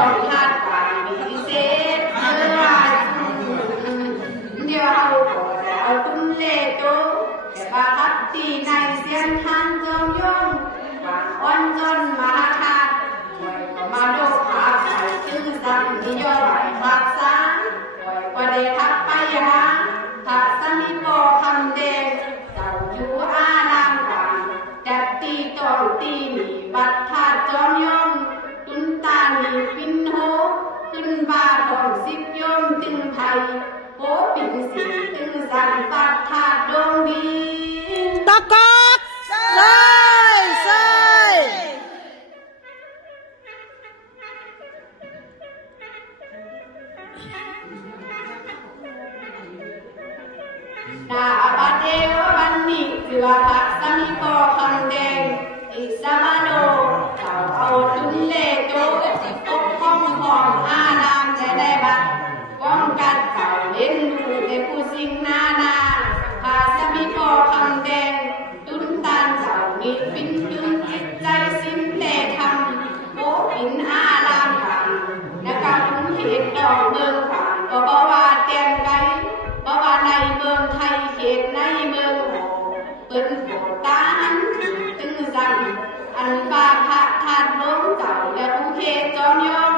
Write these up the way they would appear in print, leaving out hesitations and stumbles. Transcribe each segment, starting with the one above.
องทัดป่ามีเศษเมื่อเดี๋ยวเอาก่อนเอาตุ้มเล่โตแต่ว่าพักตีในเสียงทางจอมยงวางอ้อนจนมาทาหน่อยก็มาโดกขาใส่จึงสั่งนิยมไหวภาคสามหน่อยก็ได้ทักไปหาถ้าสมิโปคำเดงเจ้าอยู่อานามกลางจัดตีต้องตีหนีบัดทาจอมยงตุนตาหนีปินโฮขึ้นบาทองสิบยมตึงไทยโหปิ่นสีตึงสั่นปัดทาดงดีตะกอกใส่ดาบาเดวบันนิเสือพักสมิโกคำแดงอิสมาโนเจ้าเอาตุนเล่โจปกป้องของอานามจะได้บัดป้องกันเก่าเล่นดูในผู้สิ่งนานาพาสมิโกคำแดงตุนตานเจ้ามีปินจุนจิตใจสิ้นแต่ทำโบปินอารามขังนักการทุนเหตุดอกเมืองผ่านก็บอกว่าแตงไกเพราะว่าในเมืองไทยเขตในเมืองโหเปิ้นโหตาหันตึงสั่งอันบาพระธาตุล้มเก่าและอุเทจอมยง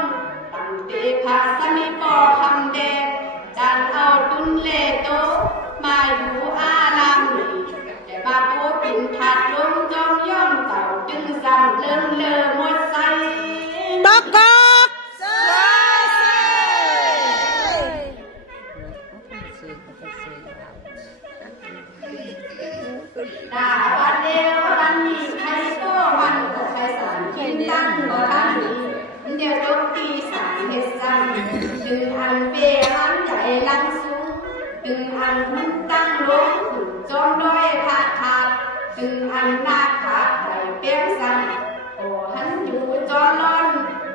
ตั้งเตพาสมิปอคำแดงจานเอาตุนเลโตมาอยู่อารามนี้แต่บาโพปินธาตุล้มจอมยงเก่าตึงสั่งเลิ่มเลอหมดใสตะกอกใส่ ดาบันเดวบันนี้ใครโตมันก็ใครสารกินตั้งก็ตั้งนี้เดี๋ยวจบตีสามเฮ็ดซ้ำถึงอันเปหันใหญ่ลังสูงถึงอันหุ่นตั้งลงถึงจอมด้อยพระธาตุถึงอันนาขาไก่เปี้ยงซ้ำโอ้หันอยู่จอร้อน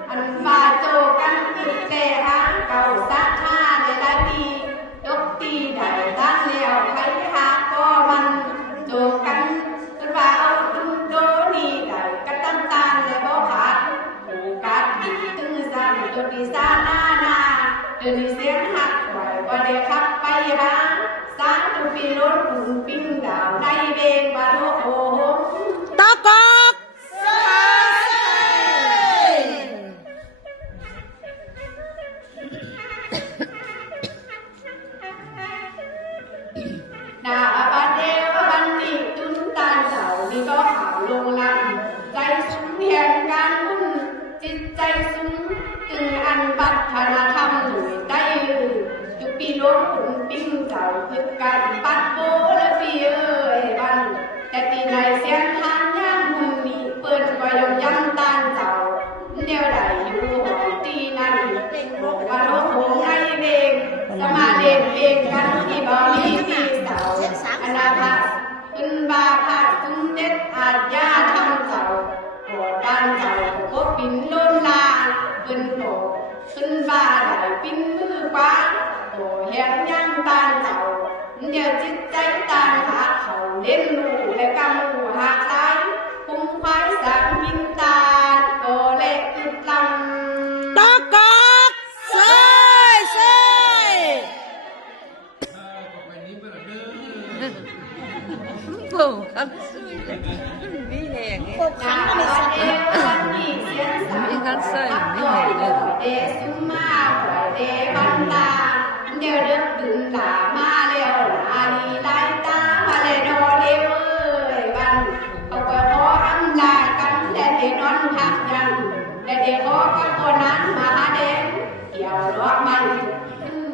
อันฟ้าโจกันตึกแต่หางเก่าสักท่าในละปียกตีได้ตั้งแล้วใครหาก็มันโจกันจนว่าเอาดุโดนี่ได้กระตั้งตาและบ่ขาดผูกัดดีตึงสั่นจนดีซาหน้าเดินเสียงหักไหวว่าได้ขับไปหาสร้างตุปีรถปุ่นปิ้งดาวในเบงบาโลโอตะกอกใส่ดาบาเดวบันนี้ตุนตานเจ้านี่ก็ขาวลงลำใจสูงแห่งการบุญจิตใจสูงตึงอันบัตรธนธรรมหน่วยได้ลือจุปีรถปุ่นปิ้งเจ้าคือการปัดโบและปีบันแต่ปีไหนเสียงทางย่างมุมมีเปิดก็ยงย้ำตานเจ้าเดียวใดอยู่หอตีนั้นบอกว่าโลกโหงในเบงสมาเด่นเบงกันที่บ่มีปีเสาอนาภาขึ้นบาพาคุ้มเด็ดอาจยาทำเจ้าโปรดการเจ้าก็ปิ่นล้นลาขึ้นโตขึ้นบาได้ปิ่นมือขวาโตแหงย่างตานเจ้าเดี๋ยวจิตใจตานหาเขาเล่นลูและกำลูหากตายคุ้มควายสารพินตาก็เละอึดลำตะกอกใส่โอ้คันซุยมีแหงโอ้คันไม่ใส่มีคันใส่มีแหงเลยเดสุมาเดบันตาเดี๋ยวเดือดดึงหลามาแล้วลาลีไล่ตามาเลยดอเดียวบันเขาก็ขออำลากันแต่เดนอนหักยันแต่เดขอกับตัวนั้นมาเดนเกี่ยวรอมัน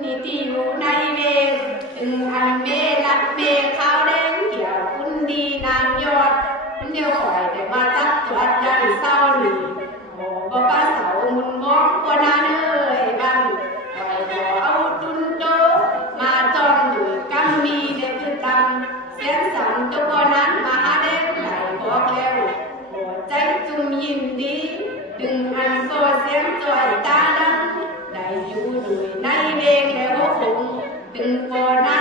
นี่ที่อยู่ในเวรถึงอันเมลัดเมข้าวเด่นเกี่ยวคุณดีนางยอดเดี๋ยวคอยแต่มาจับจวดยันเศร้าหนีโอ้บ่ป้าสาวมุนมองตัวนั้นบันคอยขอเอาตุนโตมาจอมอยู่กำมีเด็กคือตำเสียงสั่นตัวนั้นมาเด่นไหลบอกแล้วโอ้ใจจุ่มยินดีดึงอันโซเสียงจ่อยตาลังได้อยู่ด้วยในเวงแล้วคงถึงพอนา